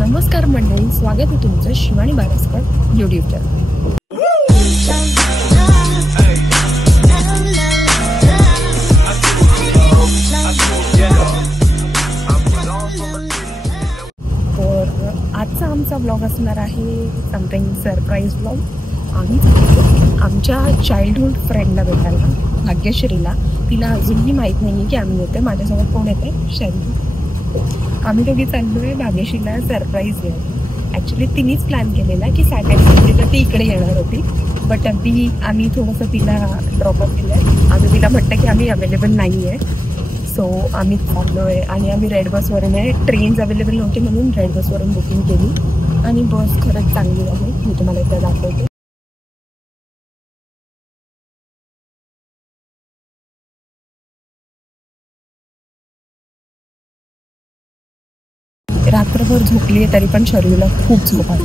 नमस्कार मंडळी, स्वागत आहे तुमचं शिवानी बारसकर यूट्यूब चॅनल. तर आजचा आमचा ब्लॉग असणार आहे समथिंग सरप्राईज ब्लॉग. आम्ही आमच्या चाइल्डहुड फ्रेंडला भेटायला, भाग्यश्रीला. तिला अजूनही माहीत नाही की आम्ही येते. माझ्यासोबत कोण येते? शैली. आम्ही दोघी चाललो आहे भाग्यश्रीला सरप्राईज द्यायला. ॲक्च्युली तिनेच प्लॅन केलेला की सॅटर्डे संडेला ती इकडे येणार होती, बट आम्ही थोडंसं तिला ड्रॉपअप केलं आहे. आता तिला म्हटलं की आम्ही अवेलेबल नाही आहे, सो आम्ही चाललो आहे. आणि आम्ही रेड बसवरून आहे. ट्रेन्स अवेलेबल नव्हती म्हणून रेड बसवरून बुकिंग केली आणि बस खरंच चांगली आहे. मी तुम्हाला एकदा दाखवते. रात्रभर झोपली आहे तरी पण शरीराला खूप झोप आली.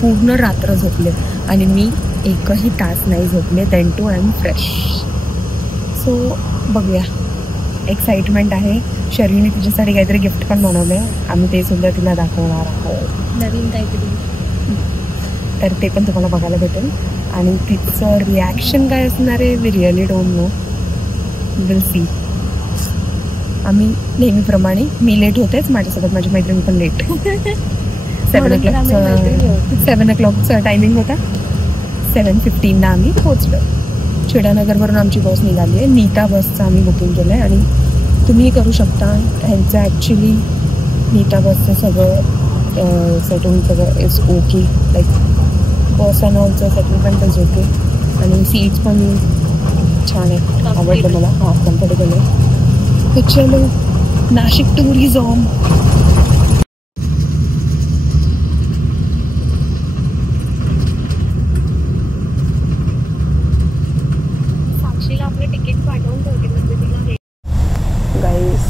पूर्ण रात्र झोपले आणि मी एकही तास नाही झोपले. Then too I am fresh. So बघूया, एक्साइटमेंट आहे. शरीरने तिच्यासाठी काहीतरी गिफ्ट पण बनवलं आहे. आम्ही ते सुद्धा तिला दाखवणार आहोत, नवीन काहीतरी. तर ते पण तुम्हाला बघायला भेटेल. आणि तिचं रिॲक्शन काय असणार आहे we really don't know. Will see. आम्ही नेहमीप्रमाणे मी लेट होतेच, माझ्यासोबत माझी मैत्रिणी पण लेट. 7 o'clockचा टायमिंग होता. 7:15 आम्ही पोहोचलो. चिडानगरवरून आमची बस निघाली आहे. नीता बसचं आम्ही बुकिंग केलं आहे आणि तुम्ही करू शकता. ह्यांचं ॲक्च्युली नीता बसचं सगळं सेटलमेंट सगळं is okay. Like bus and ऑलचं सेटलमेंट इज ओके. आणि सीट्स पण छान आहे, आवडलं मला. हां, कम्फर्टेबल आहे. तो चलो नाशिक टूरिझम. साक्षीला आपले तिकीट पाठवून ठेवले. Guys,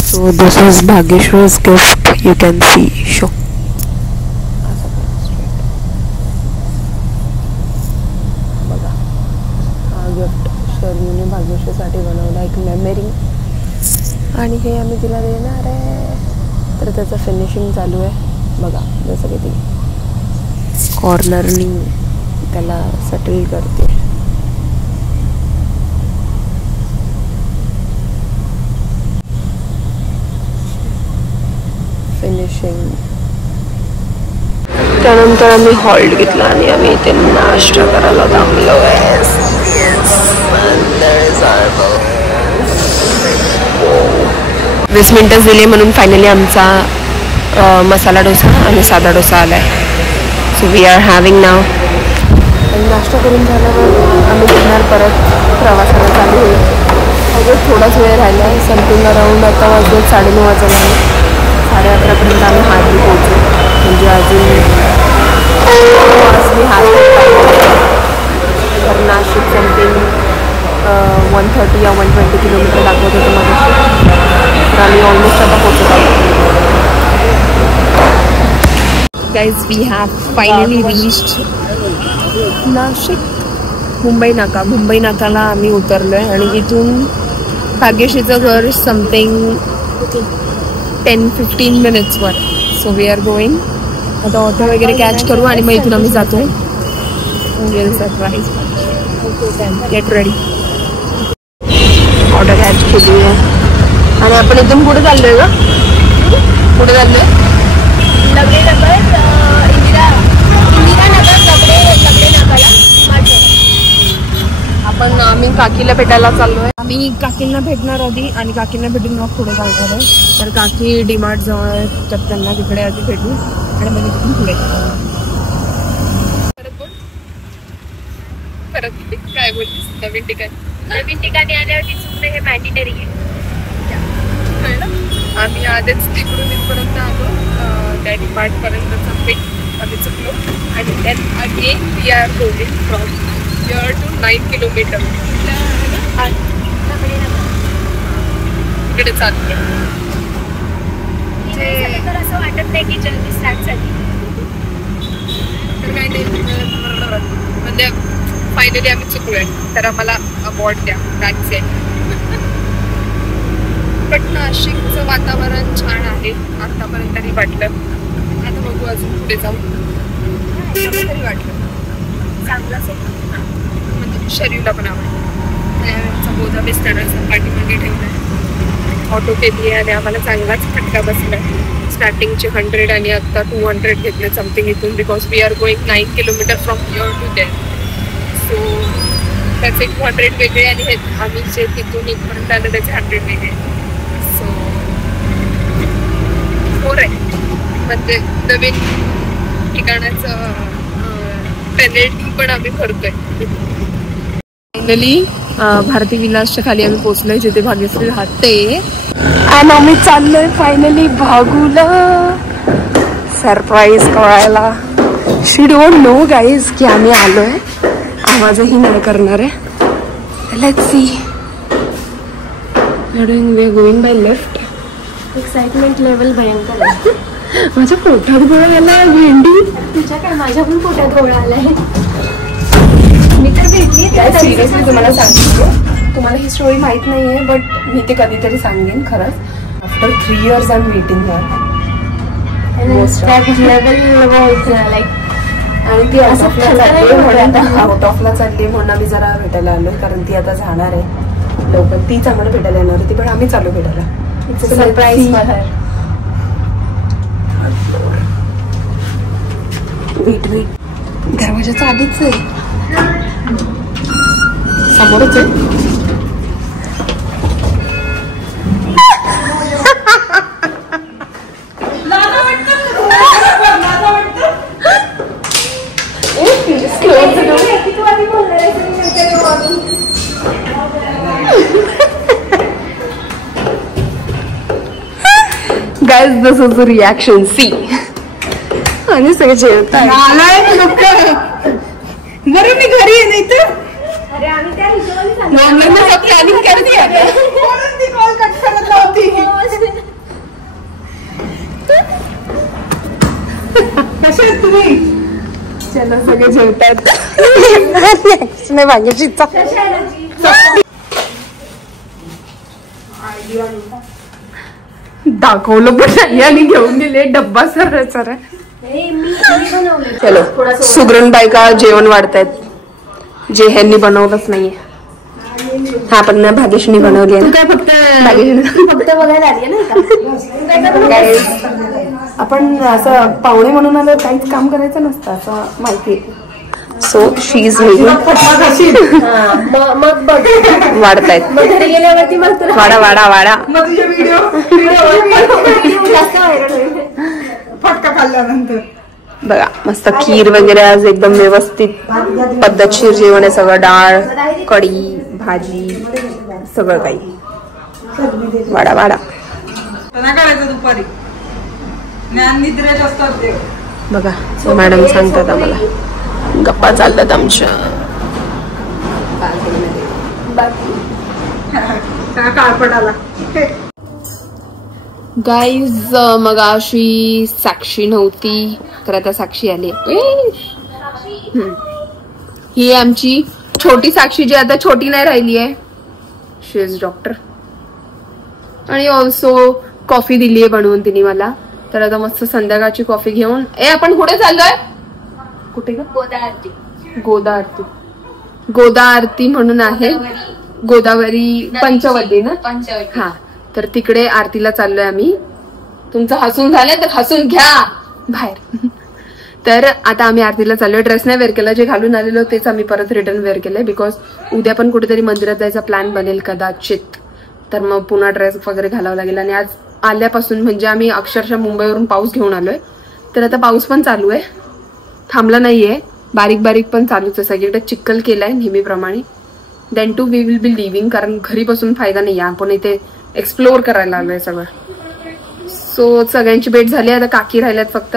so this is Bhagyashree's gift. You can see. Show बघा, हा गिफ्ट शर्मीने भाग्यश्रीसाठी बनवला, एक मेमरी. आणि हे आम्ही तिला देणार आहे. तर त्याचं फिनिशिंग चालू आहे बघा. जसं की ती कॉर्नरनी त्याला सेटल करते. फिनिशिंग. त्यानंतर आम्ही हॉल्ट घेतला आणि आम्ही इथे नाश्ता करायला थांबलो आहे. 20 मिनिटं दिले म्हणून फायनली आमचा मसाला डोसा आणि साधा डोसा आला आहे. सो वी आर हॅव्हिंग नाव. नाश्ता करून झाल्यावर आम्ही घेणार परत प्रवासाला चालू होईल. अजून थोडाच वेळ राहिला आहे. समथिंग अराऊंड आता वाजत 9:30 वाजता. 11:30पर्यंत आम्ही हार्डली पोहोचू. म्हणजे अजून मी तर नाशिक समथिंग 130 या 120 किलोमीटर दाखवत होतं माझ्याशी. तर आम्ही ऑलमोस्ट आता पोहोचत आहोत. Guys, we have finally reached Nashik. Mumbai नाकाला आम्ही उतरलो आहे. आणि इथून भाग्यश्रीचं घर समथिंग 10-15 मिनिट्सवर. So we are going. आता ऑटो वगैरे कॅच करू आणि मग इथून आम्ही जातो. Surprise. Get ready. Order catch केली आहे आणि आपण इथून कुठे चाललोय का? कुठे चाललोय? आम्ही काकीला भेटायला चाललोय. आम्ही काकींना भेटणार आधी आणि काकींना भेटून मग पुढे जाणार आहे. तर काकी डीमार्ट जवळ आहे, तर त्यांना तिकडे आधी भेटू आणि मग तिथून पुढे. परत काय बोलतेस? नवीन ठिकाणी आल्यावरती चुकणं हे मॅन्डेटरी आहे. आम्ही आधीच तिकडून इथपर्यंत आलो, त्या डीमार्टपर्यंत आम्ही चुकलो. आणि त्यात again we are going from here to 9 kilometer. इकडे चालते. असं वाटत नाही की जर्नी स्टार्ट झाली. तर काही नाही, म्हणजे फायनली आम्ही चुकलोय. तर आम्हाला अवॉर्ड द्या. That's it. बट नाशिकचं वातावरण छान आहे. आता वाटलं. आता बघू अजून पुढे जाऊ. तरी वाटलं चांगलाच आहे. म्हणजे शरीरला पण आवडतं. बोधा बिस्तर पाठीमागे ठेवलाय, ऑटो केली आहे आणि आम्हाला चांगलाच फटका बसलाय. स्टार्टिंगचे 100 आणि आता 200 घेतले समथिंग इथून, because we are going 9 kilometer from here to there. So त्याचे 200 वेगळे आणि हे आम्ही जे तिथून इथपर्यंत आलं त्याचे 100 वेगळे. सो फोर आहे म्हणजे नवीन ठिकाणाचं पेनल्टी पण आम्ही भरतोय. फायनली भारती विलासच्या खाली आम्ही पोहोचलोय जिथे भाग्यश्री राहते आणि आम्ही चाललोय फायनली भागूला सरप्राईज करायला. शी डोंट नो गाईज की आम्ही आलोय. आवाजही नाही करणार आहे. Let's see. We going by left. Excitement level भयंकर आहे. माझ्या पोटात गोळा आलाय भेंडी. तुझ्या काय माझ्या पण पोटात गोळा आलाय. मी तर भेटली सिरियसली तुम्हाला सांगते. तुम्हाला ही स्टोरी माहित नाहीये बट मी ते कधीतरी सांगेन. खरंच after 3 years I am waiting her. आणि ती आउट ऑफला चालली म्हणून आम्ही जरा भेटायला आलो. कारण ती आता जाणार आहे लवकर. ती चांगलं भेटायला येणार होती पण आम्ही चालू भेटायला. It's a surprise for her. Wait दरवाजाचा आधीच आहे, समोरच आहे. Guys, this is the reaction. See. आणि सगळे जेवतात. बरं मी घरी आहे नाही तर. अरे आम्ही त्या हिशोबाने प्लॅनिंग कर दिया. कॉल कट करत नव्हती. कसे तुम्ही? चला सगळे जेवतात. नाही भाग्यची इच्छा. दाखवलं पण नाही आणि घेऊन गेले डब्बा सर. चलो सुगरण बायका जेवण वाढतायत जे ह्यांनी बनवलंच नाहीये. हा पण मी भाग्यश्रीने बनवली आहे. काय फक्त बघायला आली नाही का. आपण असं पाहुणे म्हणून आलं काहीच काम करायचं नसतं असं माहिती. सो शी इज मग बघ वाढतायत. घरी गेल्यावरती मग वाडा वाडा वाडा फटका खाल्ल्यानंतर बघा मस्त खीर वगैरे आज एकदम व्यवस्थित पद्धतशीर जेवण आहे. सगळं डाळ कढी भाजी सगळं काही वाडा वाडा. करायचं दुपारी ज्ञान निद्रेत असतात ते बघा. मॅडम सांगतात आम्हाला गप्पा चालतात आमच्या. काळपटाला गाईज मगाशी साक्षी नव्हती तर आता साक्षी आली. ही आमची छोटी साक्षी जी आता छोटी नाही राहिली आहे. शी इज डॉक्टर. आणि ऑल्सो कॉफी दिली आहे बनवून तिने मला. तर आता मस्त संध्याकाळची कॉफी घेऊन आपण कुठे चाललोय. कुठे गोदा आरती. गोदा आरती. गोदा आरती म्हणून आहे. गोदावरी पंचवटी ना. पंचवटी. हा तर तिकडे आरतीला चाललोय आम्ही. तुमचं हसून झालंय तर हसून घ्या बाहेर. तर आता आम्ही आरतीला चाललोय. ड्रेस नाही वेअर केला. जे घालून आलेलो तेच आम्ही परत रिटर्न वेअर केलंय. बिकॉज उद्या पण कुठेतरी मंदिरात जायचा प्लॅन बनेल कदाचित. तर मग पुन्हा ड्रेस वगैरे घालावं लागेल. आणि आज आल्यापासून म्हणजे आम्ही अक्षरशः मुंबईवरून पाऊस घेऊन आलोय. तर आता पाऊस पण चालू आहे. थांबला नाहीये. बारीक बारीक पण चालूच आहे. सगळीकडे चिक्कल केलाय नेहमीप्रमाणे. Then too we will be living. कारण घरी बसून फायदा नाही आहे. आपण इथे एक्सप्लोअर करायला आलोय सगळं. सो सगळ्यांची भेट झाली. आता काकी राहिल्यात फक्त.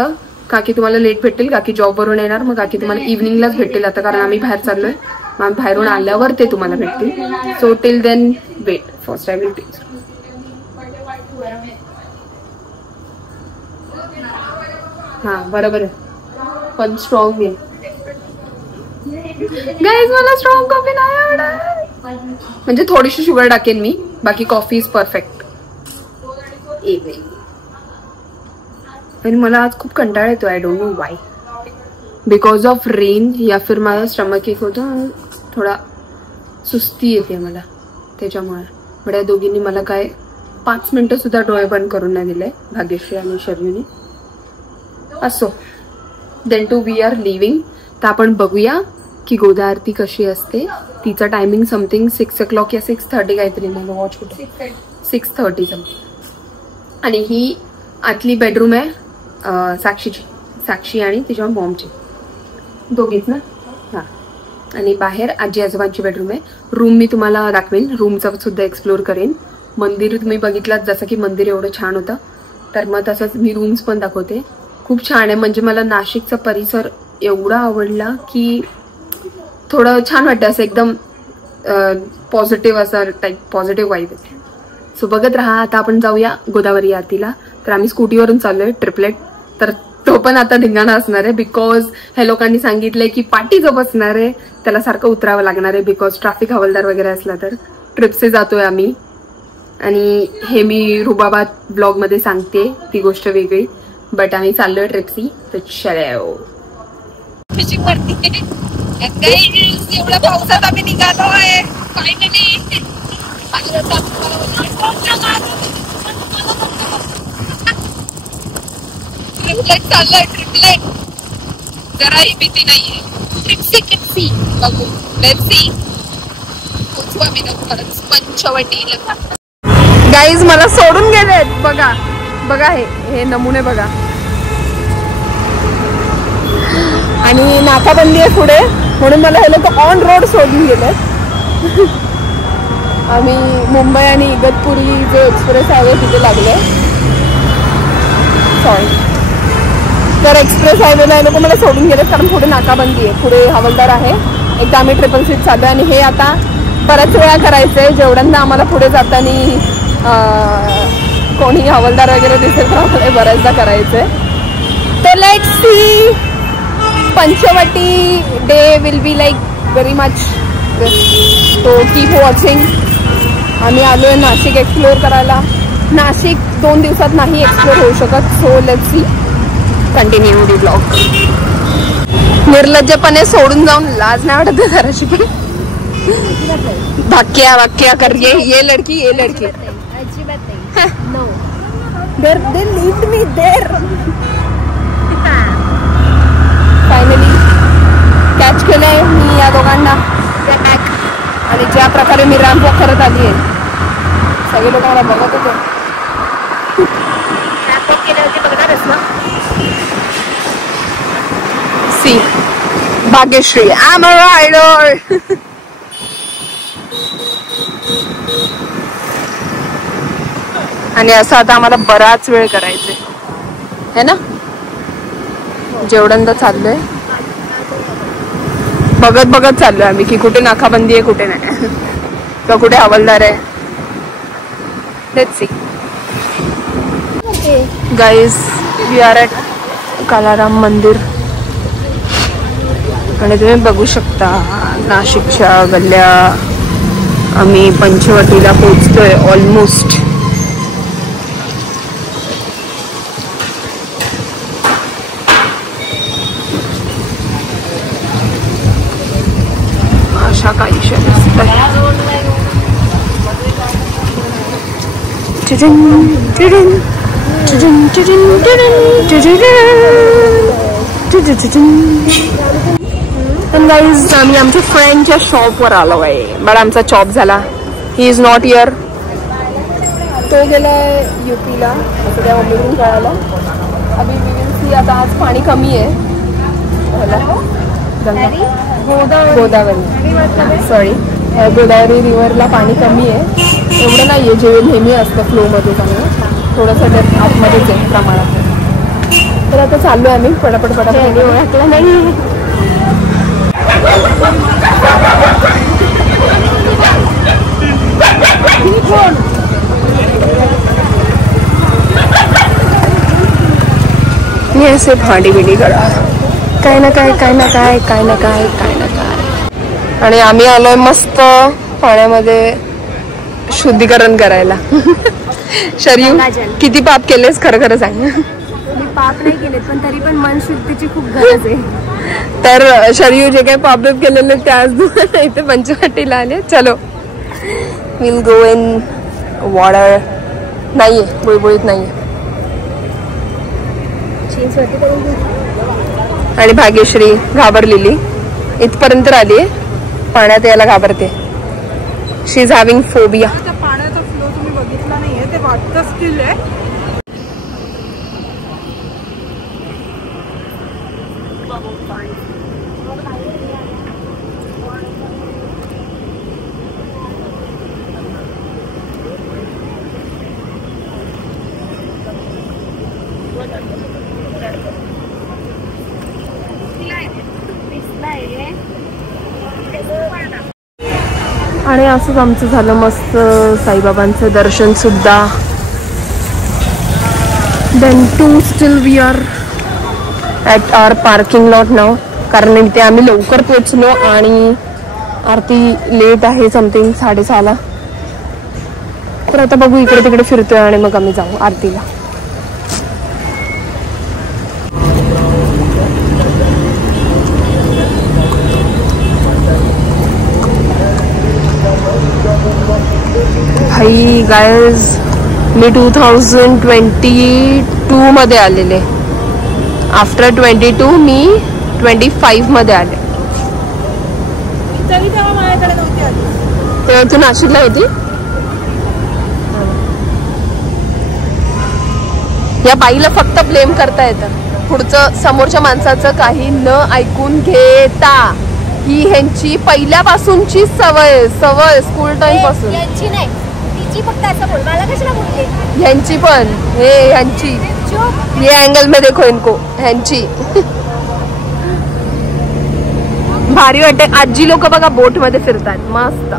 काकी तुम्हाला लेट भेटतील. काकी जॉबवरून येणार. मग काकी तुम्हाला इव्हनिंगलाच भेटतील आता. कारण आम्ही बाहेर चाललोय. मग बाहेरून आल्यावर ते तुम्हाला भेटतील. So till then wait. First I will take. हा बरोबर आहे पण स्ट्रॉंग आहे. गाईज मला स्ट्रॉंग कॉफी नाही आवडत. म्हणजे थोडीशी शुगर टाकेन मी. बाकी कॉफी इज परफेक्ट. आणि मला आज खूप कंटाळा येतो. I don't know Y. Because of rain या फिर माझा स्टमक एक होतं, थोडा सुस्ती येते मला त्याच्यामुळे. बट या दोघींनी मला काय 5 मिनिटं सुद्धा डोळे बंद करून नाही दिले, भाग्यश्री आणि शर्वीने. असो, then too we are living. तर आपण बघूया की गोदा आरती कशी असते. तिचा टायमिंग समथिंग 6 o'clock या 6:30 काहीतरी. मला वॉच कुठे 6:30 समथिंग. आणि ही आतली बेडरूम आहे साक्षीची, साक्षी आणि तिच्या मॉमची, दोघीच ना. हां. आणि बाहेर आजी आजोबांची बेडरूम आहे. रूम मी तुम्हाला दाखवेन, रूमचा सुद्धा एक्सप्लोर करेन. मंदिर तुम्ही बघितलात, जसं की मंदिर एवढं छान होतं, तर मग तसंच मी रूम्स पण दाखवते. खूप छान आहे. म्हणजे मला नाशिकचा परिसर एवढा आवडला की थोडं छान वाटतं, असं एकदम पॉझिटिव्ह असं टाईप पॉझिटिव्ह वाईब आहे. सो बघत राहा. आता आपण जाऊया गोदावरी आरतीला. तर आम्ही स्कूटीवरून चाललोय ट्रिपलेट. तर तो पण आता धिंगाणा असणार आहे, बिकॉज ह्या लोकांनी सांगितलंय की पाठी जो बसणार आहे त्याला सारखं उतरावं लागणार आहे, बिकॉज ट्रॅफिक हवालदार वगैरे असला तर. ट्रिपचे जातोय आम्ही. आणि हे मी रुबाबात ब्लॉगमध्ये सांगते, ती गोष्ट वेगळी. बट आम्ही चाललोय ट्रिपसी. तर चलो. फिशिंग वरती एवढ्या पावसात आम्ही निघालो आहे फायनली. ट्रिपलेट चाललोय, ट्रिपलेट. जराही भीती नाहीये. ट्रिपसी बघू, लेट्स सी. पोचू आम्ही लवकरच पंचवटीला. गाईज मला सोडून गेलेत. बघा बघा, हे नमुने बघा. आणि नाकाबंदी आहे पुढे, म्हणून मला हे लोक ऑन रोड सोडून गेलेत. आम्ही मुंबई आणि इगतपुरी जो एक्सप्रेस हायवे तिथे लागले. सॉरी. तर एक्सप्रेस हायवेला हे लोक मला सोडून गेलेत, कारण पुढे नाकाबंदी आहे, पुढे हवालदार आहे. एकदा आम्ही 666 चालू. आणि हे आता बऱ्याच वेळा करायचंय. जेवढ्यांदा आम्हाला पुढे जाताना कोणी हवालदार वगैरे दिसेल तर आम्हाला बऱ्याचदा करायचंय. तर let's see. Panchavati day will be like very much. तो कीप वॉचिंग. आम्ही आलोय नाशिक एक्सप्लोर करायला. नाशिक 2 दिवसात नाही एक्सप्लोर होऊ शकत. So let's see. Continue the blog. निर्लज्जपणे सोडून जाऊन लाज नाही वाटत जराशी पण. धक्क्या वाक्या कर. ये लड़की, ये लड़की. They leave me there. Finally catch केलंय मी या दोघांना. आणि ज्या प्रकारे मी रॅम्प वॉक करत आली आहे, सगळे लोक मला बघत होते. रॅम्प वॉक केले होते, बघणारच ना. See Bhagyashree, I am a rider. आणि असं आता आम्हाला बराच वेळ करायचंय है ना. जेवढ्यांदा चाललोय बघत बघत चाललोय आम्ही की कुठे नाकाबंदी आहे, कुठे नाही, किंवा कुठे हवालदार आहे. Let's see. Guys, we are at Kalaram Mandir. आणि तुम्ही बघू शकता नाशिकच्या गल्ल्या. आम्ही पंचवटीला पोहोचतोय ऑलमोस्ट. अशा काहीशा दिसत आहे. गाईज, आम्ही आमच्या फ्रेंडच्या शॉपवर आलो आहे. बट आमचा चॉप झाला. He is not here. तो गेलाय UPला, असं त्या मम्मीकडून कळालं. अभी वी विल सी. आता आज पाणी कमी आहे. गोदावरी, सॉरी, गोदावरी रिव्हरला पाणी कमी आहे. एवढं नाही आहे जे नेहमी असतं फ्लोमध्ये. चांगलं थोडंसं त्यात आतमध्येच आहे प्रमाणात. तर आता चाललो आहे आम्ही पटापट ओळखलं नाही. मी असे भांडी बिडी करा, काय ना काय, काय ना काय, काय ना काय, काय ना काय. आणि आम्ही आलोय मस्त पाण्यामध्ये शुद्धीकरण करायला. शरीर किती पाप केलेस खरं खरं सांग. पाप नाही केलेत पण तरी पण मन शुद्धीची खूप गरज आहे. तर शरीर जे काही पाप केलेले ते आज इथे पंचवटीला आले. चलो विल गो इन वॉटर. नाहीये बुळबुळीत नाहीये. आणि भाग्यश्री घाबरलेली इथपर्यंत आली पाण्यात यायला घाबरते. शी इज हॅव्हिंग फोबिया. पाण्याचा फ्लो तुम्ही बघितला नाहीये ते वाटत स्टील आहे. आणि असंच आमचं झालं मस्त साईबाबांचं दर्शन सुद्धा. Then to still we are at our parking lot now, कारण इथे आम्ही लवकर पोचलो आणि आरती लेट आहे समथिंग 6:30. तर आता बघू इकडे तिकडे फिरतोय आणि मग आम्ही जाऊ आरतीला. भाई गायज मी 2022 मध्ये आलेले. आफ्टर 22 मी 25 मध्ये आले. तेव्हा तू नाशिकला होती. या बाईला फक्त ब्लेम करता येतं, पुढचं समोरच्या माणसाचं काही न ऐकून घेता. ही ह्यांची पहिल्यापासूनची सवय स्कूल टाइम पासून. यांची नाही तिची, फक्त असं बोल. मला कशाला बोलते ह्यांची पण हे ह्यांची ये अँगल में देखो इनको ह्यांची. भारी वाटते. आजी लोक बघा बोट मध्ये फिरतात. मस्त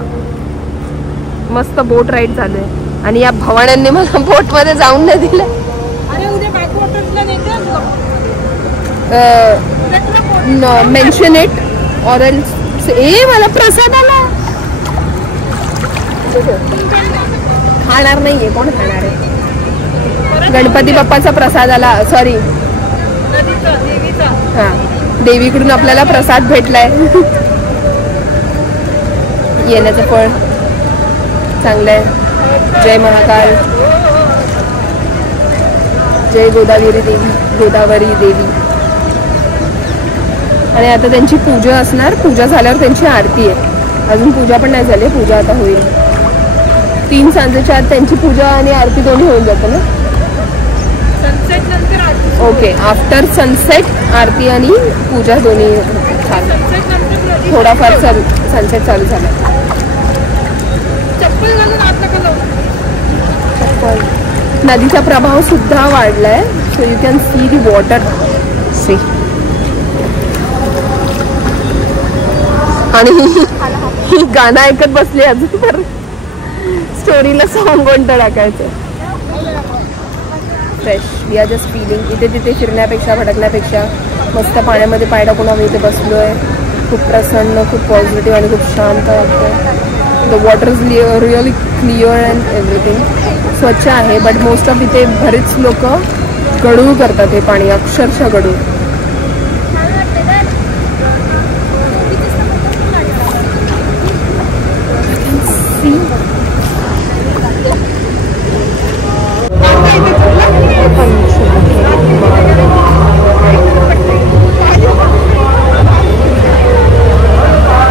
मस्त बोट राईड चालू आहे आणि या भवाण्यांनी मला बोट मध्ये जाऊन नाही दिलं. मेन्शन इट और एल्स. ए मला प्रसाद आला. खाणार नाहीये, कोण खाणार आहे. गणपती बाप्पाचा प्रसाद आला. सॉरी हा, देवीकडून आपल्याला प्रसाद भेटलाय. येण्याचं फळ चांगलंय. जय महाकाल, जय गोदावरी देवी. आणि आता त्यांची पूजा असणार. पूजा झाल्यावर त्यांची आरती आहे. अजून पूजा पण नाही झाली, पूजा आता होईल. 3 सांजेच्या आत त्यांची पूजा आणि आरती दोन्ही होऊन जातं ना. सनसेट नंतर आरती. ओके, आफ्टर सनसेट आरती आणि पूजा दोन्ही छान. थोडाफार सनसेट चालू झाला. चप्पल घालून आत नका जाऊ. नदीचा प्रभाव सुद्धा वाढलाय. So you can see the water. See आणि ही गाणं ऐकत बसली अजून. तर स्टोरीला सॉन्ग कोणतं टाकायचं. Fresh we are just feeling. इथे तिथे फिरण्यापेक्षा भटकण्यापेक्षा मस्त पाण्यामध्ये पाय टाकून आम्ही इथे बसलोय. खूप प्रसन्न, खूप पॉझिटिव्ह आणि खूप शांत वाटतं. The water is really clear and everything. स्वच्छ आहे. बट मोस्ट ऑफ इथे बरेच लोक गढूळ करतात हे पाणी, अक्षरशः गढूळ.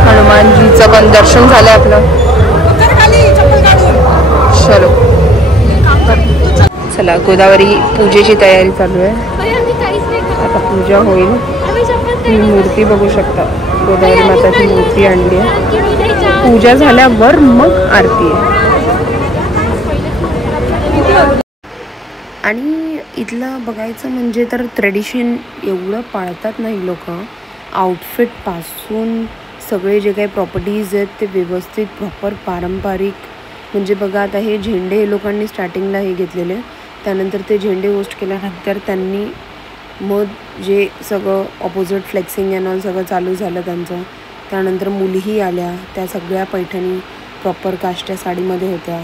हनुमानजीचं पण दर्शन झालंय आपलं. चलो चला, गोदावरी पूजेची तयारी चालू आहे. आता पूजा होईल. ही मूर्ती बघू शकता, गोदावरी माताची मूर्ती आणली आहे. पूजा झाल्यावर मग आरती आहे. आणि इथलं बघायचं म्हणजे तर ट्रेडिशन एवढं पाळतात नाही लोक. आउटफिटपासून सगळे जे काही प्रॉपर्टीज आहेत ते व्यवस्थित प्रॉपर पारंपरिक. म्हणजे बघा आता हे झेंडे हे लोकांनी स्टार्टिंगला हे घेतलेले, त्यानंतर ते झेंडे होस्ट केल्यानंतर त्यांनी मग जे सगळं ऑपोजिट फ्लेक्सिंग अँड ऑल सगळं चालू झालं त्यांचं. त्यानंतर मुलीही आल्या, त्या सगळ्या पैठणी प्रॉपर काष्ट्या साडीमध्ये होत्या.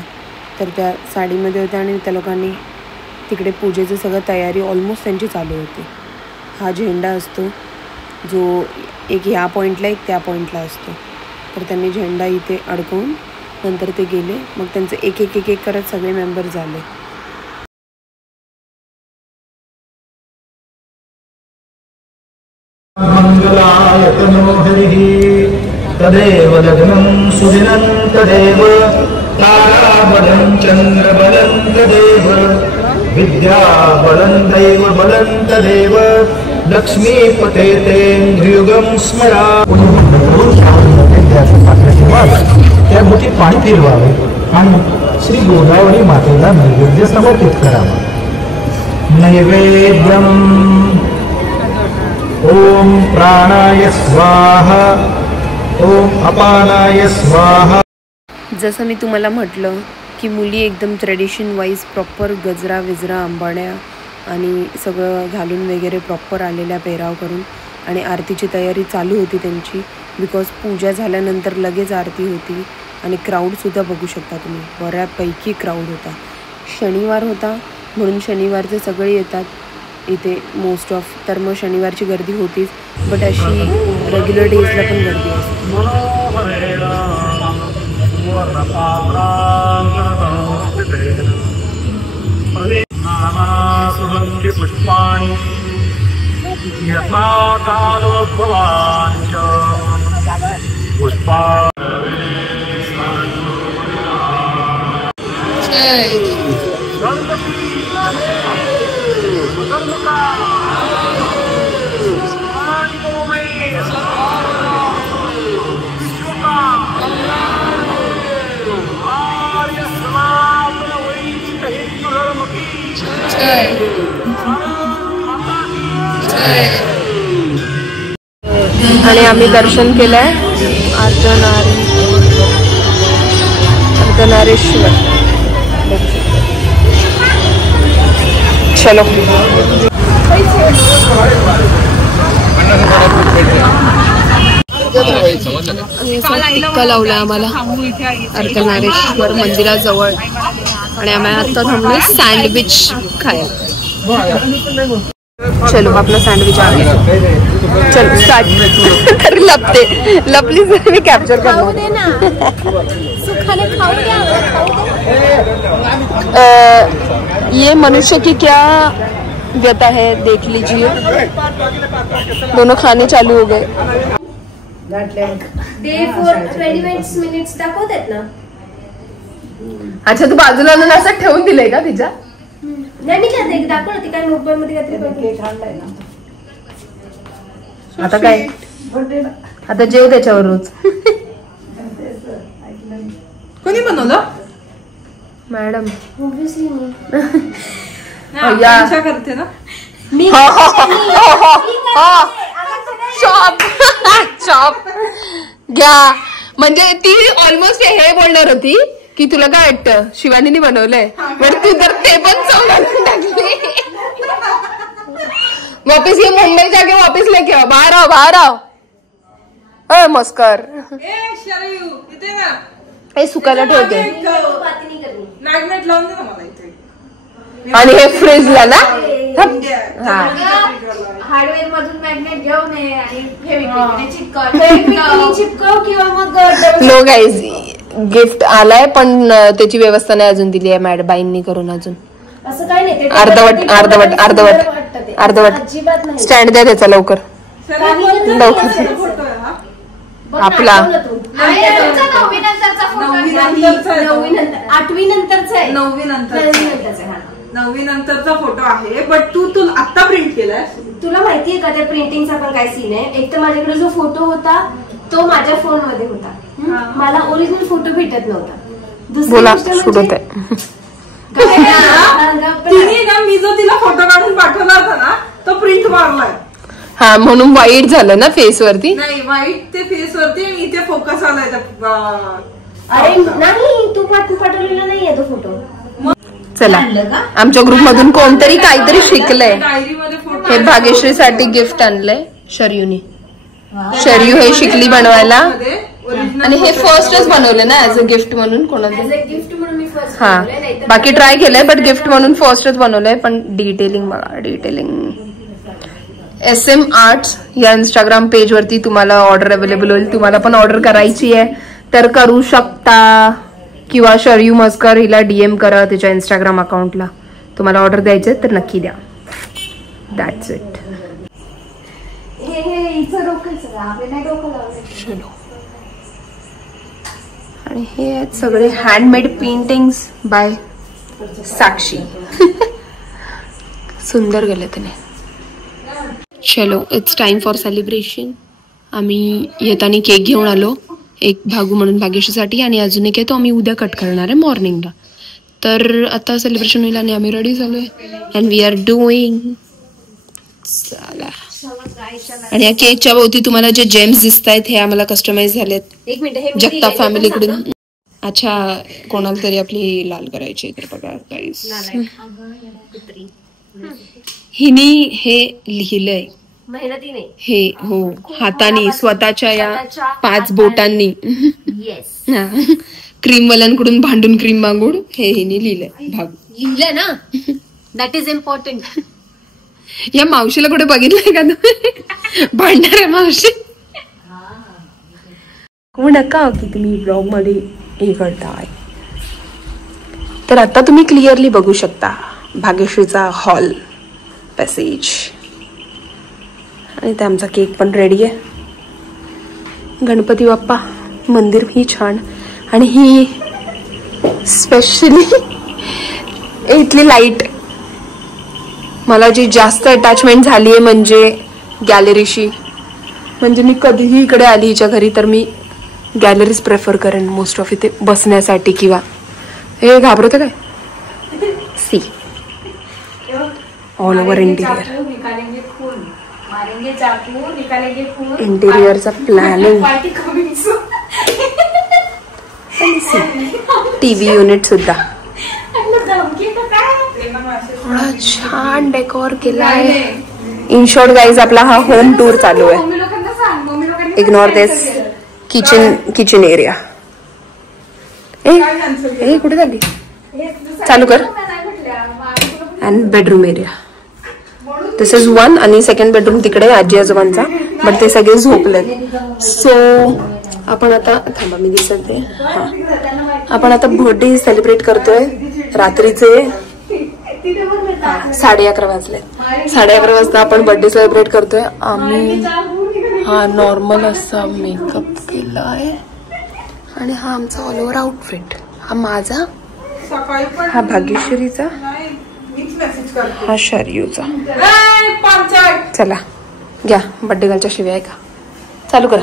तर त्या साडीमध्ये होत्या आणि त्या लोकांनी तिकडे पूजेचं सगळं तयारी ऑलमोस्ट त्यांची चालू होती. हा झेंडा असतो जो एक ह्या पॉईंटला एक त्या पॉईंटला असतो. तर त्यांनी झेंडा इथे अडकवून नंतर ते गेले. मग त्यांचे एक एक एक एक करत सगळे मेंबर झाले. मंगलाय तनो हरिः तदेव लग्नं सुदिनं तदेव ताराबलं चन्द्रबलं तदेव विद्याबलं दैवबलं तदेव लक्ष्मीपते तेन्द्रियुगं स्मरा. त्याभोवती पाणी फिरवावे आणि श्री गोदावरी मातेला नैवेद्य समर्पित करावा. नैवेद्यम ओम प्राणाय स्वाहा ओम अपानाय स्वाहा. जसं मी तुम्हाला म्हटलं की मुली एकदम ट्रेडिशन वाईज प्रॉपर गजरा विजरा आंबाड्या आणि सगळं घालून वगैरे प्रॉपर आलेल्या पेहराव करून आणि आरतीची तयारी चालू होती त्यांची. बिकॉज पूजा झाल्यानंतर लगेच आरती होती. आणि क्राऊडसुद्धा बघू शकता तुम्ही, बऱ्यापैकी क्राऊड होता. शनिवार होता म्हणून शनिवारचे सगळे येतात इथे मोस्ट ऑफ. तर मग शनिवारची गर्दी होतीच, बट अशी रेग्युलर डेजला पण गर्दी असते. पुष्पाणि यथा कालोद्भवाञ्च पुष्पा. आणि आम्ही दर्शन केलंय अर्धनारेश्वर. चलो टिक्का लावला आम्हाला अर्धनारेश्वर मंदिराजवळ. आणि आम्ही आता थांबलो सँडविच खायला. चलो आपला सँडविच आहे. चलो स्टार्ट. लपली मी कॅप्चर करणार. ये मनुष्य की क्या व्यथा है देख लीजिए. दोनों खाने चालू हो गए. दाखवतात ना. अच्छा तू बाजूला आणून असं ठेवून दिलंय का तिच्या? नाही दाखवलं काय मोबाईल मध्ये काहीतरी. आता काय आता जेव त्याच्यावर रोज. कोणी बनवलं? मॅडम ऑब्विसली करते ना मी. चॉप घ्या. म्हणजे ती ऑलमोस्ट हे बोलणार होती की तुला काय वाटतं शिवानीने बनवलंय, पण तू तर ते पण चौघांनी टाकली. वापस ये मुंबई जाके वापस लेके आओ. बाहर आओ बाहर आओ. मस्कर हे सुकायला ठेवते. मॅग्नेट लावून दे ना मला इथे. आणि हे फ्रीजला ना. हार्डवेअर मधून मॅग्नेट घेऊन ये आणि चिपकव किंवा मग. नो गाईज गिफ्ट आलाय पण त्याची व्यवस्था नाही अजून दिली आहे मॅडम बाईंनी करून. अजून असं काय नाही. अर्धवट स्टँड द्या त्याचा लवकर. आपला 8वी नंतरचा आहे. 9वी नंतरचा फोटो आहे. बट तू आता प्रिंट केलाय. तुला माहितीये का त्या प्रिंटिंगचा पण काय सीन आहे? एक तर माझ्याकडे जो फोटो होता तो माझ्या फोन मध्ये होता. मला ओरिजिनल फोटो भेटत नव्हता. बोला शूट होत आहे. मी जो तिला फोटो काढून पाठवला होता ना तो प्रिंट मारलाय. हा म्हणून वाईट झालं ना फेस वरती. नाही वाईट ते फेस वरती आणि इथे फोकस आलाय. अरे नाही तू पाठवलेला नाहीये तो फोटो. चला आमच्या ग्रुप मधून कोणतरी काहीतरी शिकलंय. डायरीमध्ये फोटो हे भाग्यश्री साठी गिफ्ट आणलंय शर्यूनी. शर्यू हे शिकली बनवायला. आणि हे फर्स्टच बनवले ना ऍज अ गिफ्ट म्हणून कोणाला गिफ्ट म्हणून मी फर्स्ट हा बाकी ट्राय केलंय बट गिफ्ट म्हणून फर्स्टच बनवलंय. पण डिटेलिंग बघा डिटेलिंग. SM आर्ट्स या इंस्टाग्राम पेज वरती तुम्हाला ऑर्डर अवेलेबल होईल. तुम्हाला पण ऑर्डर करायची आहे तर करू शकता किंवा शरयू मस्कर हिला DM करा तिच्या इंस्टाग्राम अकाउंटला. तुम्हाला ऑर्डर द्यायचे तर नक्की द्या. That's it. आणि हे आहेत सगळे हँडमेड पेंटिंग्स बाय साक्षी. सुंदर गेले त्याने. चलो इट्स टाइम फॉर सेलिब्रेशन. आम्ही येताना केक घेऊन आलो. एक भागू म्हणून भाग्यश्रीसाठी आणि अजून एक आहे तो आम्ही उद्या कट करणार आहे मॉर्निंगला. तर आता सेलिब्रेशन होईल आणि आम्ही रेडी झालोय अँड वी आर डुईंग. चला. आणि या केकच्या भोवती तुम्हाला जे जेम्स दिसत आहेत हे आम्हाला कस्टमाइज झालेत. एक मिनिट जगताप फॅमिलीकडून. अच्छा कोणाला तरी आपली लाल करायची तर बघा गाईस. हिने हे लिहिलंय मेहनतीने हे हो हाताने स्वतःच्या या 5 बोटांनी. क्रीम वाल्यांकडून भांडून क्रीम मागून हे हिने लिहिलंय. भाग लिहिलंय ना दॅट इज इम्पॉर्टंट. या मावशीला कुठे बघितलंय का तुम्ही भांडणार आहे मावशी. नका की तुम्ही ब्लॉग मध्ये हे करताय. तर आता तुम्ही क्लिअरली बघू शकता भाग्यश्रीचा हॉल पॅसेज. आणि ते आमचा केक पण रेडी आहे. गणपती बाप्पा मंदिर ही छान. आणि ही स्पेशली इथली लाईट मला जी जास्त अटॅचमेंट झाली आहे म्हणजे गॅलरीशी. म्हणजे मी कधीही इकडे आली हिच्या घरी तर मी गॅलरीज प्रेफर करेन मोस्ट ऑफ इथे बसण्यासाठी. किंवा हे घाबरतं काय सी ऑल ओव्हर इंटिरियर. इंटिरियरचा प्लॅनिंग TV युनिट सुद्धा थोडा छान डेकोर केलाय. इन शॉर्ट गाईज आपला हा होम टूर चालू आहे. इग्नोर दिस किचन एरिया. ए कुठे झाली चालू कर. And bedroom area this is 1 आणि सेकंड बेडरूम तिकडे आजी आजोबांचा. बट ते सगळे झोपले. सो आपण आता थांबा मी दिसते. हा आपण आता बर्थडे सेलिब्रेट करतोय. रात्रीचे 11:30 वाजले. 11:30 वाजता आपण बर्थडे सेलिब्रेट करतोय. आम्ही हा नॉर्मल असा मेकअप केलाय आणि हा आमचा ऑल ओव्हर आउटफिट. हा माझा, हा भाग्यश्रीचा, हा शरयूचा. चला घ्या बर्थडे गर्लच्या शिव्या आहे का. चालू करा.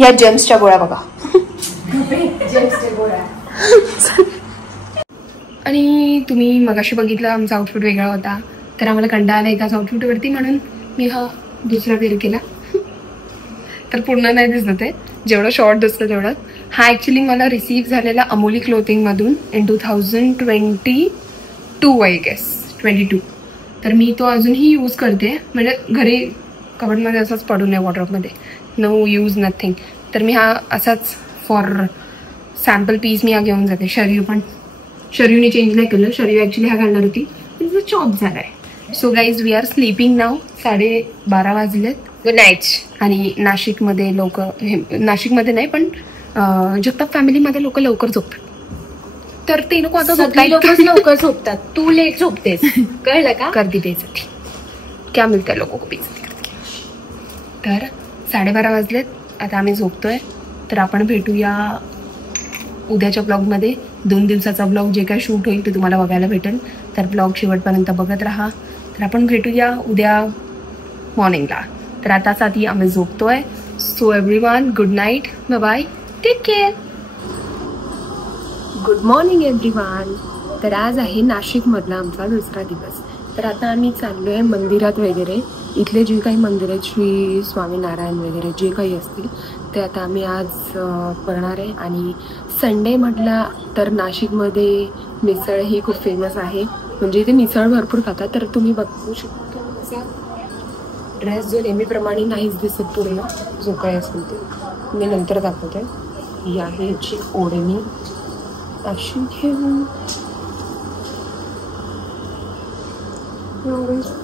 या जेम्सच्या गोळ्या बघा. आणि तुम्ही मगाशी बघितलं आमचा आउटफिट वेगळा होता तर आम्हाला कंटाळा आला एकाच आउटफिटवरती म्हणून मी हा दुसरा वेअर केला. तर पूर्ण नाही दिसत आहे जेवढं शॉर्ट दिसतं तेवढं. हा ऍक्च्युली मला रिसीव्ह झालेला अमोली क्लोथिंग मधून इन 2022 आय गेस 22. तर मी तो अजूनही यूज करते. म्हणजे घरी कबडमध्ये असाच पडून आहे वॉर्डरोबमध्ये. No use nothing. तर मी हा असाच फॉर सॅम्पल पीस मी हा घेऊन जाते. शरयूने चेंज नाही केलं. शरयू ॲक्च्युली हा घालणार होती तिचा चॉप झाला आहे. So guys we are sleeping now. 12:30 वाजलेत. Good night. आणि नाशिकमध्ये लोक नाशिकमध्ये नाही पण जगताप फॅमिलीमध्ये लोक लवकर झोपतात. तर ते नको आता लोकच लवकर झोपतात. तू लेट झोपतेस कळलं का. गर्दी बेइज्जती क्या मिळतं लोक को बेइज्जती. तर 12:30 वाजलेत. आता आम्ही झोपतोय. तर आपण भेटूया उद्याच्या ब्लॉगमध्ये. 2 दिवसाचा ब्लॉग जे काय शूट होईल ते तुम्हाला बघायला भेटेल. तर ब्लॉग शेवटपर्यंत बघत राहा. तर आपण भेटूया उद्या मॉर्निंगला. तर आताच आधी आम्ही झोपतोय. So everyone good night. Bye. Take care. Good morning everyone. तर आज आहे नाशिकमधला आमचा दुसरा दिवस. तर आता आम्ही चाललोय मंदिरात वगैरे. इथले जे काही मंदिर आहेत श्री स्वामीनारायण वगैरे जे काही असतील ते आता आम्ही आज करणार आहे. आणि संडे म्हटला तर नाशिकमध्ये मिसळ ही खूप फेमस आहे. म्हणजे इथे मिसळ भरपूर खातात. तर तुम्ही बघू शकता असा ड्रेस जो नेहमीप्रमाणे नाहीच दिसत पूर्ण जो काही असेल ते. मी नंतर दाखवते. ही आहे याची ओढणी अशी घेऊन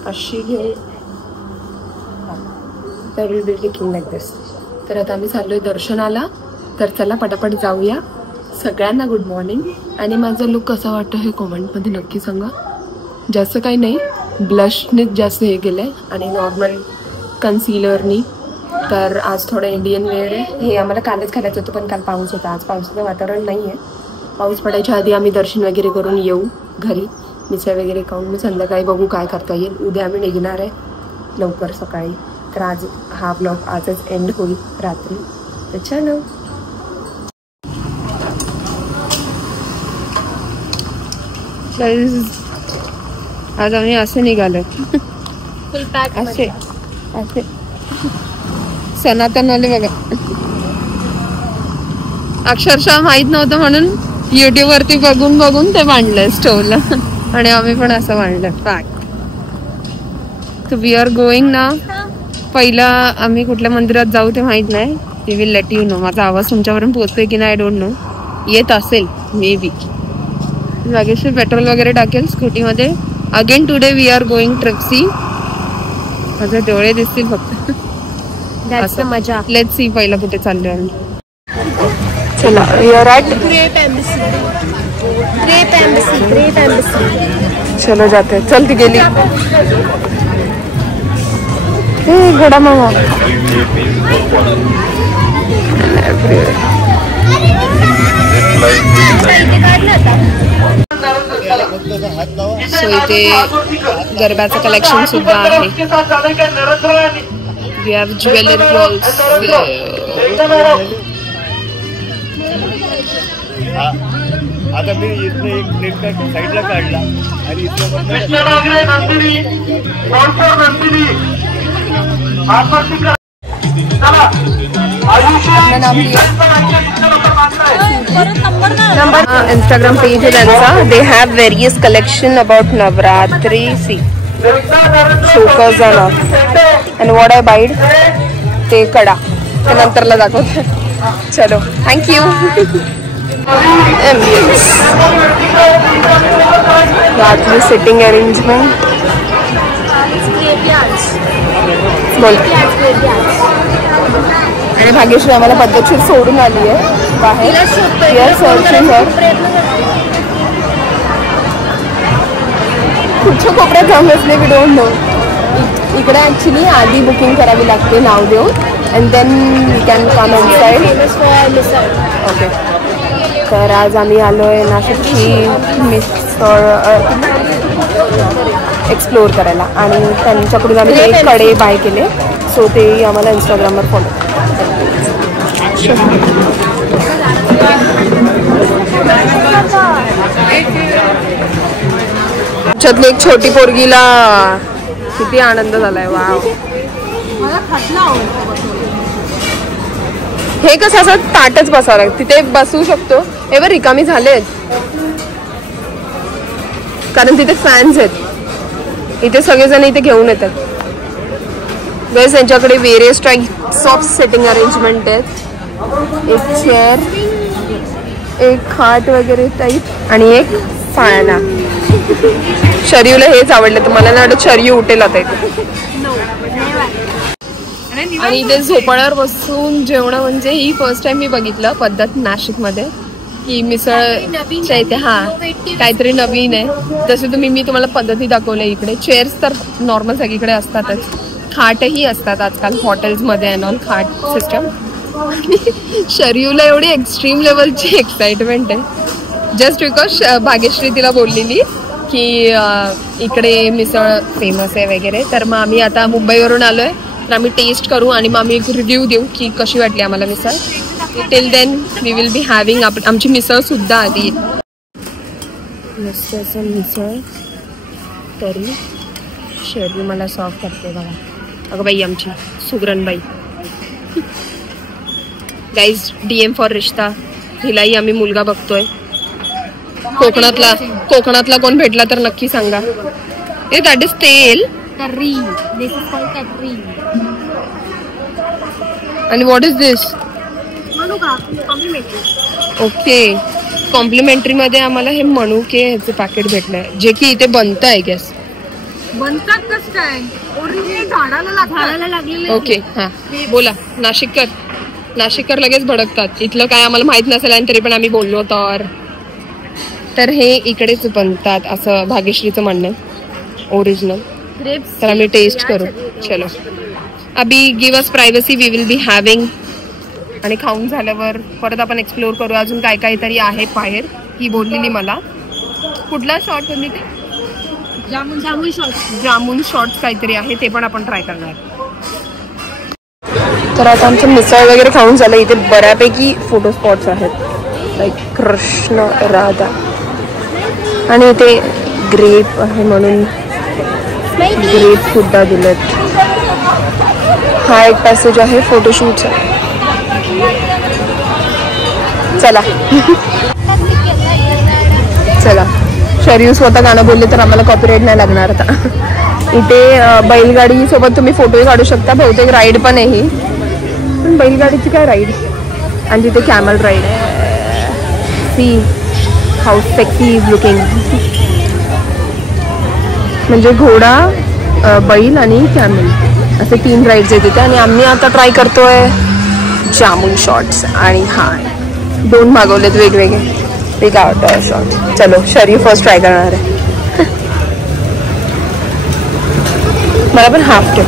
अशी घेऊन तर विल बी लुकिंग लाईक दिस. तर आता आम्ही चाललोय दर्शनाला. तर चला पटापट जाऊया. सगळ्यांना गुड मॉर्निंग. आणि माझा लुक कसा वाटतो हे कॉमेंटमध्ये नक्की सांगा. जास्त काही नाही, ब्लशनेच जास्त हे केलं आहे आणि नॉर्मल कन्सिलरनी. तर आज थोडं इंडियन वेअर आहे. हे आम्हाला कालच घालायचं होतं पण काल पाऊस होता. आज पावसाचं वातावरण नाही आहे. पाऊस पडायच्या आधी आम्ही दर्शन वगैरे करून येऊ घरी. मिसळ वगैरे खाऊन मग संध्याकाळी बघू काय करता येईल. उद्या आम्ही निघणार आहे लवकर सकाळी. तर आज हा ब्लॉग आजच एंड होईल रात्री. तर चलो. आज आम्ही असे निघालो असे असे सनातनवाले बघा. अक्षरशः माहित नव्हतं म्हणून युट्यूब वरती बघून बघून ते बांधलंय स्टोवला आणि आम्ही पण असं बांधलं fact. So we are going ना. पहिला आम्ही कुठल्या मंदिरात जाऊ ते माहित नाही. We will let you know. माझा आवाज तुमच्यापर्यंत पोहोचतोय की नाही आय डोंट नो. येत असेल मे बी. भाग्यश्री पेट्रोल वगैरे टाकेल स्कूटीमध्ये. Again today we are going ट्रिप्सी. माझे डोळे दिसतील फक्त. मजा. लेट्स सी पहिला कुठे चाललोय आम्ही. चला we are at great embassy. चलो जाते. चल ती गेली. घोडा मामा. सो इथे गरब्याचं कलेक्शन सुद्धा आहे. We have jewellery balls. आता मी इथनं एक प्लेट साईडला काढला आणि Instagram page is also. They have various collection about Navratri. See, chokers and all. And what I buy? ते कडा. ते नंतरला दाखवते. चलो, thank you. Ambience. रात्री sitting arrangement. बोल. आणि भाग्यश्री आम्हाला पद्धतशीर सोडून आली आहे बाहेर. कुठच्या कोपऱ्यात जाऊन बसले वी डोंट नो. इकडे ॲक्च्युली आधी बुकिंग करावी लागते नाव देऊन and then we can come inside. Okay. तर आज आम्ही आलो आहे नाशिकची मिसळ एक्सप्लोअर करायला आणि त्यांच्याकडून आम्ही एक कडे बाय केले. सो ते आम्हाला इंस्टाग्रामवर फॉलो. त्याच्यातली एक छोटी पोरगीला किती आनंद झालाय. वाव. हे कसं असं ताटच बसावं लागतं. तिथे बसू शकतो. हे बघ रिकामी झालेत कारण तिथे फॅन्स आहेत. इथे सगळेजण इथे घेऊन येतात. बेस यांच्याकडे various types of sitting arrangement आहेत. एक चेअर, एक खाट वगैरे टाईप आणि एक पाळणा. शर्यूला हेच आवडलं. तर मला नाही वाटत शर्यू उठेल आता इथे. आणि इथे झोपाळ्यावर बसून जेवणं म्हणजे ही फर्स्ट टाइम मी बघितलं पद्धत नाशिकमध्ये की मिसळच्या इथे. हा काहीतरी नवीन आहे. जसे मी तुम्हाला पद्धती दाखवल्या. इकडे चेअर्स तर नॉर्मल सगळीकडे असतातच. खाटही असतात आजकाल हॉटेल्समध्ये अँड ऑल खाट सिस्टम. शर्यूला एवढी एक्स्ट्रीम लेवलची एक्साइटमेंट आहे जस्ट बिकॉज भाग्यश्री तिला बोललेली की इकडे मिसळ फेमस आहे वगैरे. तर मग आम्ही आता मुंबईवरून आलोय तर आम्ही टेस्ट करू आणि मग आम्ही एक रिव्ह्यू देऊ की कशी वाटली आम्हाला मिसळ. Till then we will be having आमची मिसळ सुद्धा आधी. मस्त असं मिसळ तरी शर्यू मला सॉफ्ट करते बघा. अगं बाई आमची सुगरणबाई. गाईज DM फॉर रिश्ता. हिलाही आम्ही मुलगा बघतोय. कोकणातला कोण भेटला तर नक्की सांगा. ए दॅट इज तेल. आणि what is this. Okay, complimentary मध्ये आम्हाला हे मनुके ह्याचे पॅकेट भेटलंय, जे की इथे बनतं आय गेस. बनतात कसं काय? ओरिजिनल झाडाला लागलेले. ओके, हा बोला. नाशिककर लगेच भडकतात, इथलं काय आम्हाला माहित नसेल आणि तरी पण आम्ही बोललो तर हे इकडेच बनतात असं भाग्यश्रीचं म्हणणं ओरिजिनल. तर आम्ही टेस्ट करू. चलो, अभी give us privacy, we will be having. आणि खाऊन झाल्यावर परत आपण एक्सप्लोर करू अजून काय काय तरी आहे बाहेर. ही बोललेली मला. कुठला शॉर्ट तुम्ही ते जामून शॉर्ट्स काहीतरी आहे, ते पण आपण ट्राय करणार. तर आता आमचं मिसळ वगैरे खाऊन झालं. इथे बऱ्यापैकी फोटो स्पॉट्स आहेत, लाईक कृष्ण राधा, आणि इथे ग्रेप आहे म्हणून ग्रेप सुद्धा दिलेत. हा एक पॅसेज आहे फोटोशूटचा. चला चला, शरीर स्वतः गाणं बोलले तर आम्हाला कॉपीराईट नाही लागणार. आता इथे बैलगाडी सोबत तुम्ही फोटो काढू शकता. बहुतेक राईड पण आहे ही, पण बैलगाडीची काय राईड. आणि तिथे कॅमल राईड आहे. See how sexy is looking. म्हणजे घोडा, बैल आणि कॅमल असे 3 राईड्स आहेत तिथे. आणि आम्ही आता ट्राय करतोय जामून शॉर्ट्स. आणि हा 2 मागवलेत वेगवेगळे. ते काय वाटतं शॉर्ट. चलो, शरीर फर्स्ट ट्राय करणार आहे. मला पण हाफ टेप.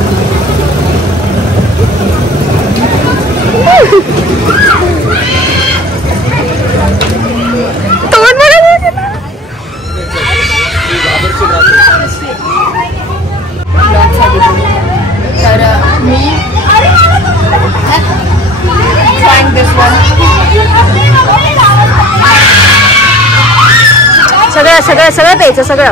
तर मी trying this one. सगळं प्यायचं सगळं.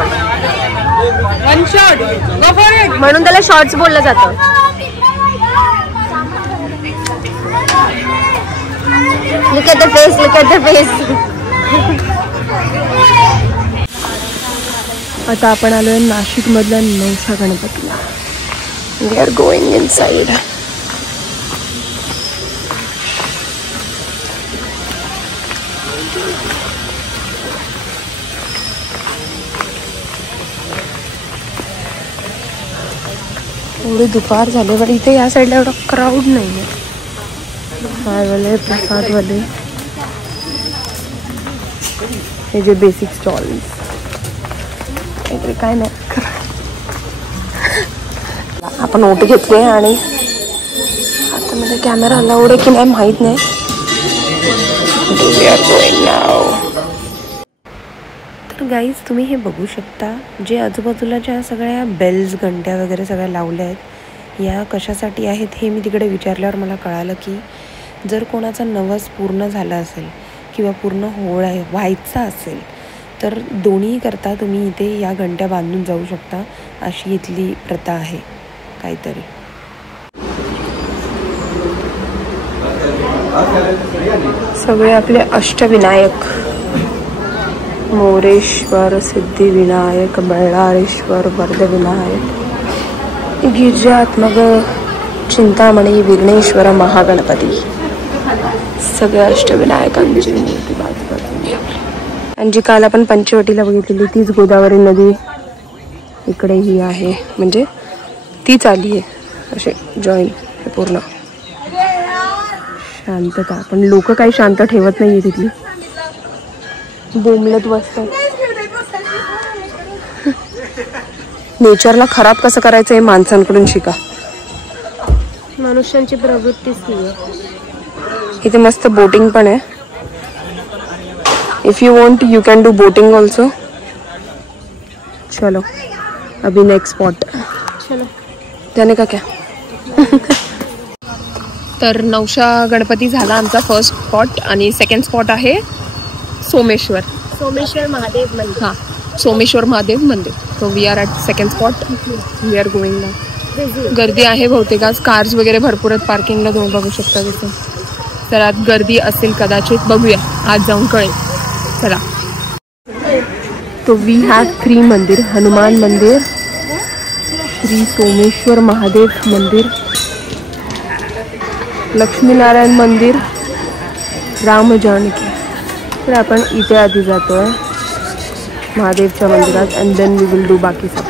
One shot, go for it. म्हणून त्याला शॉर्ट्स बोललं जातं. Look at the face, look at the face. आता आपण आलोय नाशिक मधल्या नवशा गणपतीला. We are going inside. एवढी दुपार झाले पण इथे या साईडला एवढा क्राऊड नाही आहे. खायवाले, प्रसादवाले, हे जे बेसिक स्टॉल्स काहीतरी काय नाही. आपण ओटी घेतली आणि आता मध्ये कॅमेरा अलाउड आहे की नाही माहीत नाही. We are going now. तर गाईज, तुम्ही हे बघू शकता, जे आजूबाजूला ज्या सगळ्या बेल्स, घंट्या वगैरे सगळ्या लावल्या आहेत, या कशासाठी आहेत हे मी तिकडे विचारल्यावर मला कळालं की जर कोणाचा नवस पूर्ण झाला असेल किंवा पूर्ण व्हायचा असेल तर दोन्ही करता तुम्ही इथे या घंट्या बांधून जाऊ शकता, अशी इथली प्रथा आहे काहीतरी. सगळे आपले अष्टविनायक, मोरेश्वर, सिद्धिविनायक, बळ्ळारेश्वर, वरदविनायक, गिरिजात्मक, चिंतामणी, विघ्नेश्वर, महागणपती, सगळे अष्टविनायकांची मूर्ती बाजूबाजूने. आणि जी काल आपण पंचवटीला बघितलेली तीच गोदावरी नदी इकडे ही आहे, म्हणजे तीच आली आहे असे जॉईन पूर्ण. शांतता, पण लोक काही शांत ठेवत नाहीये तिथली, बोंबलत बसतात. नेचरला खराब कसं करायचं हे माणसांकडून शिका. मनुष्यांची प्रवृत्तीच नाही. इथे मस्त बोटिंग पण आहे. If you want you can do boating also. चलो अभी नेक्स्ट स्पॉट. चलो जाने का क्या. तर नवशा गणपती झाला आमचा फर्स्ट स्पॉट. आणि सेकंड स्पॉट आहे सोमेश्वर महादेव मंदिर. हां, Someshwar Mahadev Mandir. So we are at second spot. We are going now. गर्दी आहे बहुतेक आज. कार्स वगैरे भरपूर आहेत पार्किंगला, तुम्ही बघू शकता तिथे. तर आज गर्दी असेल कदाचित, बघूया आज जाऊन कळेल. चला. तो वी हॅव 3 मंदिर. हनुमान मंदिर, श्री सोमेश्वर महादेव मंदिर, लक्ष्मीनारायण मंदिर राम जानकी. तर आपण इथे आधी जातोय महादेवच्या मंदिरात and then we will do बाकी सब.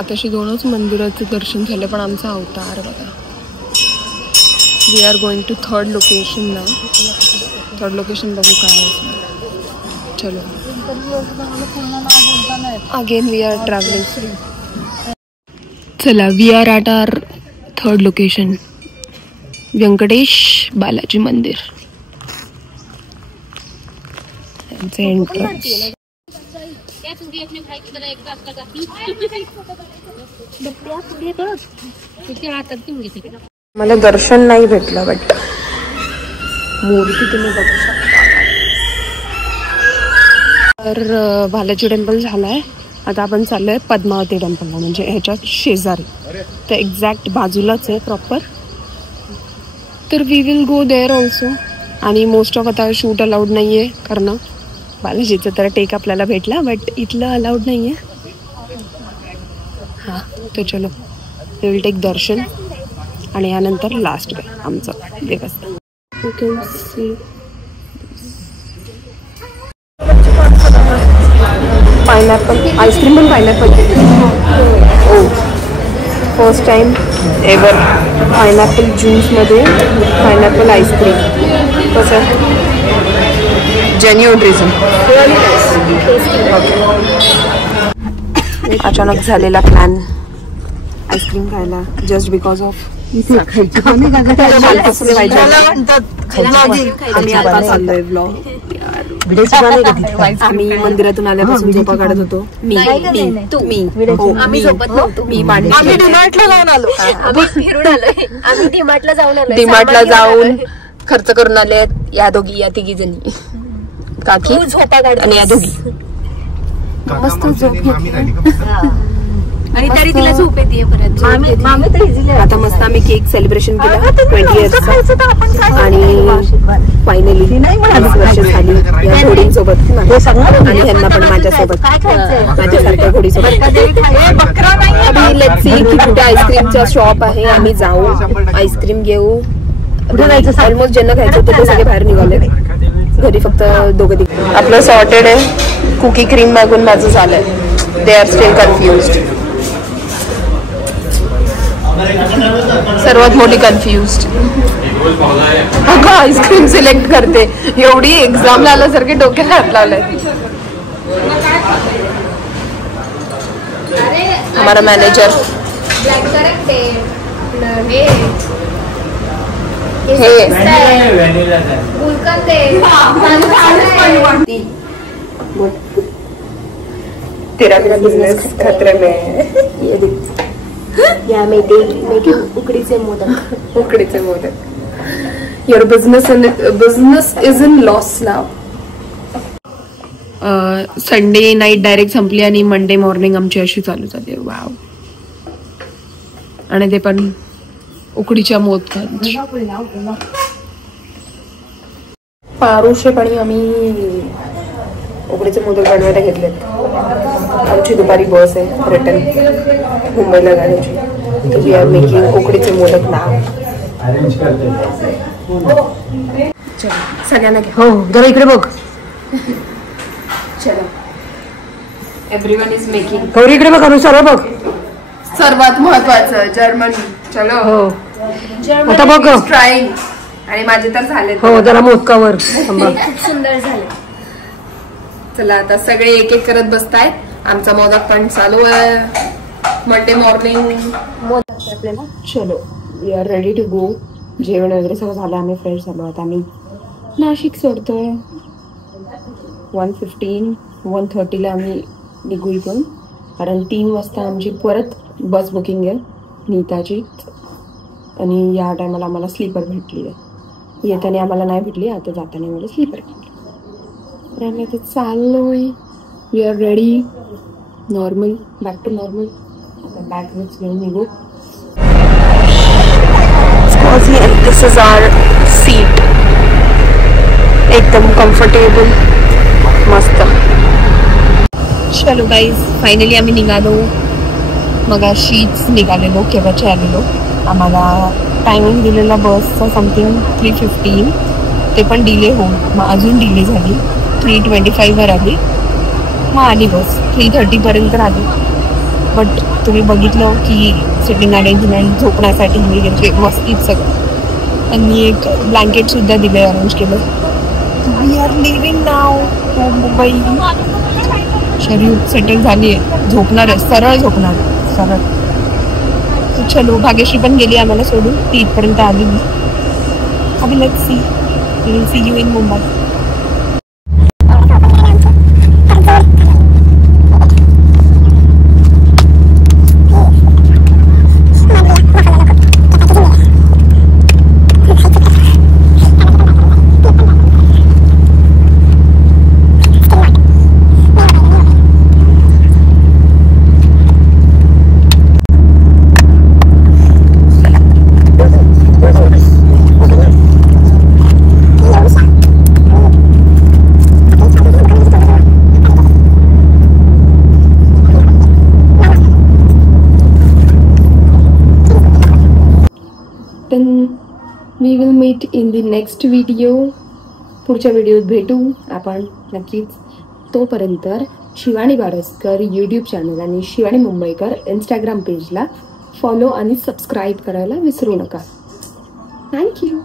आताशी 2च मंदिराचं दर्शन झालं पण आमचा अवतार बघा. We are going to third location ना. थर्ड लोकेशन बघू काय असणार. चलो अगेन वी आर ट्रॅव्हलिंग. चला we are at our third location Venkatesh Balaji Mandir. यांचे एंट्रन्स. मला दर्शन नाही भेटलं बट मूर्ती तुम्ही बघू शकता. तर बालाजी टेम्पल झालाय. आता आपण चाललोय पद्मावती टेम्पलला म्हणजे ह्याच्यात शेजारी. तर एक्झॅक्ट बाजूलाच आहे प्रॉपर. तर we will go there also. आणि मोस्ट ऑफ आता शूट अलाउड नाही आहे कारण बालाजीचं तर टेक आपल्याला भेटला बट इथलं अलाउड नाही आहे. हां तर चलो वी विल टेक दर्शन आणि यानंतर लास्ट डे आमचं देवस्थान. You can see pineapple ice cream पण pineapple. Oh first time ever pineapple ज्यूसमध्ये पायनॅपल आईस्क्रीम. कसं जेन्युइन रिझन. अचानक झालेला प्लॅन आईस्क्रीम खायला जस्ट बिकॉज ऑफ आम्ही आता चाललोय ब्लॉग. आम्ही मंदिरातून आल्यापासून झोपा काढत होतो. मी डीमार्टला जाऊन आलो. डीमार्टला जाऊन खर्च करून आले या दोघी या तिघी जणी. काकी झोपा काढत आणि या दोघी मस्त झोप घेतली आणि तरी तिला झोप येते परत. आता मस्त आम्ही केक सेलिब्रेशन केलं 20 इयर्सचं आणि फायनली 20 वर्ष झाली या घोडींसोबत आणि ह्यांना पण माझ्यासोबत माझ्यासारख्या घोडीसोबत. लेट्स सी की कुठे आईस्क्रीमचा शॉप आहे. आम्ही जाऊ आईस्क्रीम घेऊ. ऑलमोस्ट ज्यांना खायचं होतं ते सगळे बाहेर निघाले. घरी फक्त दोघं तिघ. आपलं सॉर्टेड आहे. कुकी क्रीम मागून माझं झालंय. They are still confused. सर्वात मोठी कन्फ्युज्ड अगं आईस्क्रीम सिलेक्ट करते. एवढी एक्झामला आल्यासारखे डोक्याला हात लावलाय. हमारा मॅनेजर तेरा मेरा बिजनेस खतरे में. या मेकिंग उकडीचे मोदक. उकडीचे modak. Your business is in loss now. Sunday night direct संपली आणि मंडे मॉर्निंग आमची अशी चालू झाली. वाव. आणि ते पण उकडीच्या मोदकांची. पारुशेपणी आम्ही उकडीचे मोदक बनवायला घेतलेत. आमची दुपारी बस आहे रिटर्न मुंबईला जाण्याची. तर वी आर मेकिंग उकडीचे मोदक नाव. सगळ्यांना हो जरा इकडे बघ. चलो एव्हरीवन इज मेकिंग. गौरी इकडे बघ. अनुसार बघ. सर्वात महत्वाचं जर्मनी. चलो हो आता बघ ट्राईंग. आणि माझे तर झाले हो जरा मोदकावर. खूप सुंदर झाले. चला आता सगळे एक एक करत बसतायत. आमचा मोदक पण चालू आहे. मंडे मॉर्निंग मोदक आपल्याला. चलो we are ready to go. जेवण वगैरे सगळं झालं. आम्ही फ्रेश झालो. आता आम्ही नाशिक सोडतोय. 1:30 आम्ही निघू इथून कारण 3 वाजता आमची परत बस बुकिंग आहे नीताची. आणि या टायमाला आम्हाला स्लीपर भेटली आहे. येताना आम्हाला नाही भेटली. आता जाताना आम्हाला स्लीपर भेटली. तर आम्ही आता चाललोय. We are ready. Normal back to normal. आता बॅकच घेऊन निघू. This is our seat. एकदम कम्फर्टेबल मस्त. चलो गाईज फायनली आम्ही निघालो. मग अशीच निघालेलो, केव्हाचे आलेलो. आम्हाला टायमिंग दिलेला बसचा समथिंग 3:15, ते पण डिले होऊन मग अजून डिले झाली. 3:25वर आली, मग आली बस 3:30पर्यंत आली. बट तुम्ही बघितलं की सिटिंग अरेंजमेंट, झोपण्यासाठी व्यवस्थित सगळं. आणि एक ब्लँकेटसुद्धा दिले, अरेंज केलं. वी आर लिव्हिंग नाव मुंबई. शरीर सेटल झाली आहे, झोपणार आहे, सरळ झोपणार आहे, सरळ. चलो, भाग्यश्री पण गेली आम्हाला सोडून, ती इथपर्यंत आली. अभी let's see, we will see you in Mumbai. Then we will meet in the next video. पुढच्या व्हिडिओत भेटू आपण नक्कीच. तोपर्यंत शिवानी बारसकर यूट्यूब चॅनल आणि शिवानी मुंबईकर इंस्टाग्राम पेजला फॉलो आणि सबस्क्राईब करायला विसरू नका. थँक्यू.